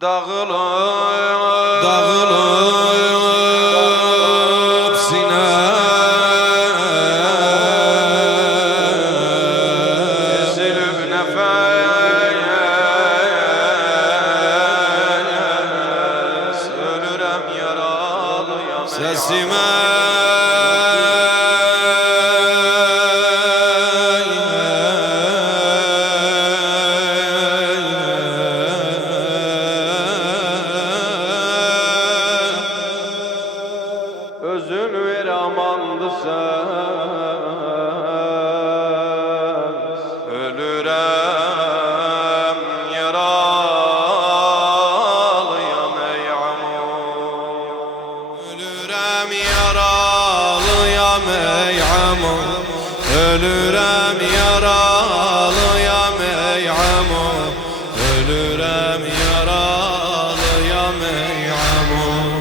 dağılıp sine ezilip nefes ölürem yaralıyam sesime özün ver amandı ses ölürem yaralıyam ey amur ölürem yaralıyam ey amur ölürem yaralıyam ey amur ölürem yaralıyam ey amur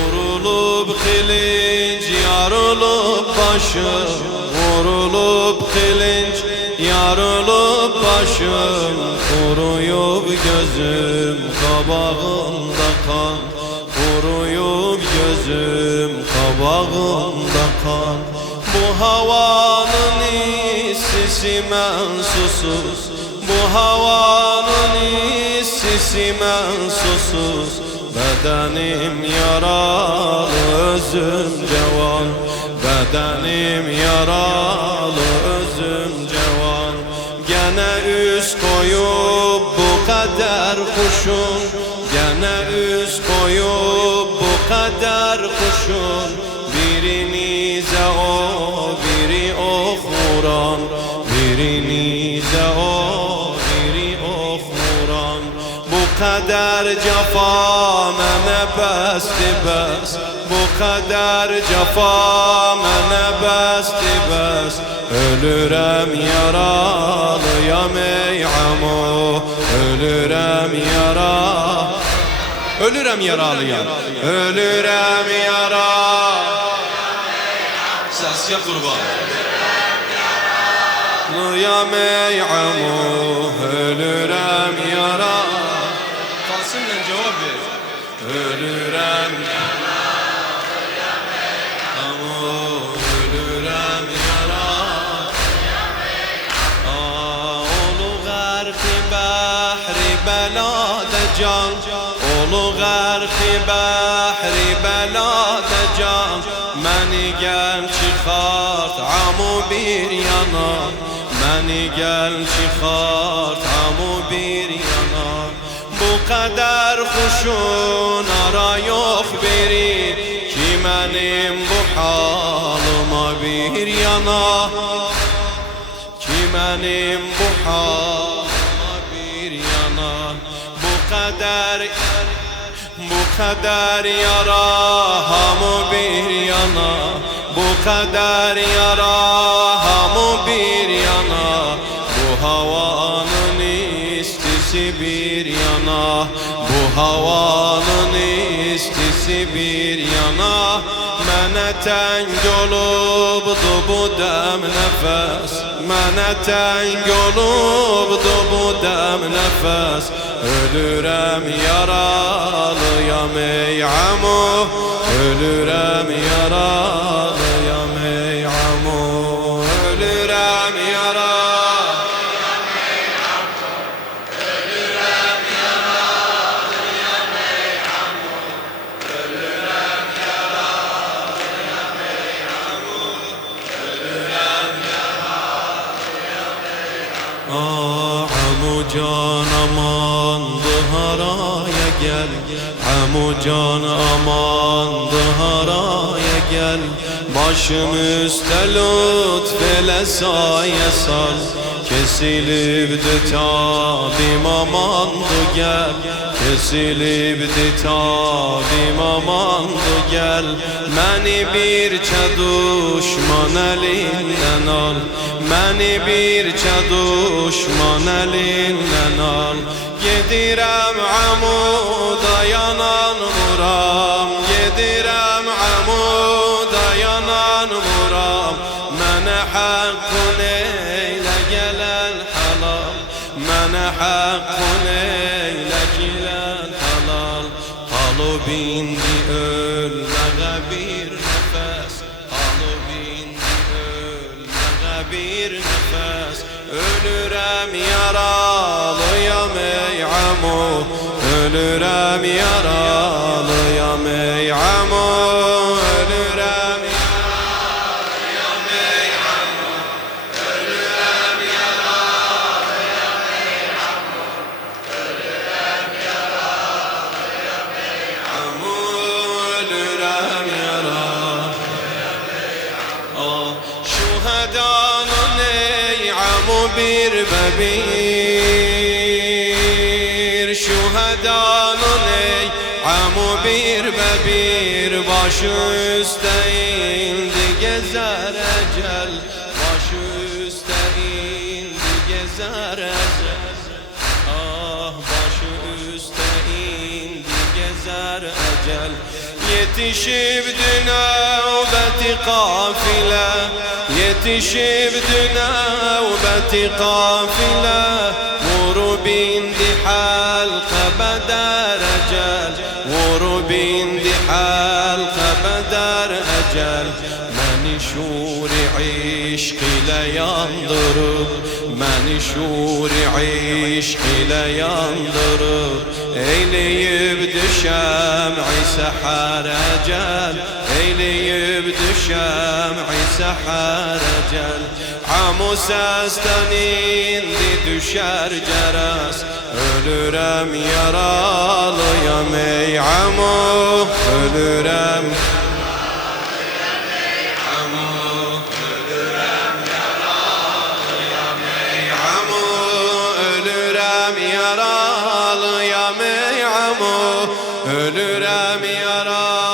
vurulup kılıç yarılıp başım vurulup kılıç yarılıp başım kuruyup gözüm kabağımda kan kuruyup gözüm kabağımda kan bu havanın issisi ben susuz bu havanın issisi ben susuz bedenim yaralı özüm cevan bedenim yaralı özüm cevan gene üst koyup bu kadar kuşun gene üst koyup bu kadar kuşun birinize o biri ok vuran birinize o biri ok vuran bu kadar cefa mene besti bes bu kadar cefa mene besti bes ölürem yaralıyam ey amo ölürem ölürem yaralıyam ölürem ses ya kurban ölürem ey amo ölürem kalsın ben cevap ver ölürem amo ölürem olu garki bahri belade can olu garki bahri belade can meni gel çıkart amu bir yana meni gel çıkart amu bir yana bu kadar kuşun ara yok biri ki benim bu halıma bir yana ki benim bu halıma bir yana bu kadar yara hamı bir yana bu kadar yara hamı bir yana bu havanın istisi bir yana bu havanın istisi bir yana mene teng olubdu bu dem nefes mene teng olubdu bu dem nefes ölürem yaralıyam ey amo ölürem yaralıyam ey amo ölürem yaralıyam ey amo ölürem yaralıyam ey amo ölürem yaralıyam ey amo ölürem yaralıyam ey amo amo can amandı haraya gel amo can amandı haraya gel başım üstte lütfeyle saye sal kesilibdi tabim amandı gel kesilibdi tabim amandı gel meni birçe düşman elinden al meni birçe düşman elinden al yedirem amuda yanan muram yedirem amuda yanan muram mene hakkın eyle gelen الحلال من حق leylek ile halal Kalıp indi ölmeye bir nefes Kalıp indi ölmeye bir nefes Ölürem yaralıyam ey amu Ölürem yaralıyam ey amu Ölürem yaralıyam ey amu Ölürem yaralıyam ey amu Ölürem yaralıyam ey amu Ölürem yaralıyam ey amu Şuhadanın ey amu bir bebir Şuhadanın ey amu bir bebir Başı üstte indi gezer ecel Başı üstte indi gezer ecel Ah başı üstte indi gezer ecel Yetişibdi nöbeti kafile Yetişibdi nöbeti kafile Vurup indi halka bedar ecel Vurup indi halka bedar ecel Meni şuri işk ile yandırıp Meni şuri işk ile yandırıp Eyleyip düşem-i seher ecel Eyleyip düşem-i seher ecel Amu sesten indi düşer ceres Ölürem yaralıyam ey amu Ölürem yaralıyam ey amu Ölürem yaralıyam ey amu Ölürem yaralıyam ey amu Ölürem yaralıyam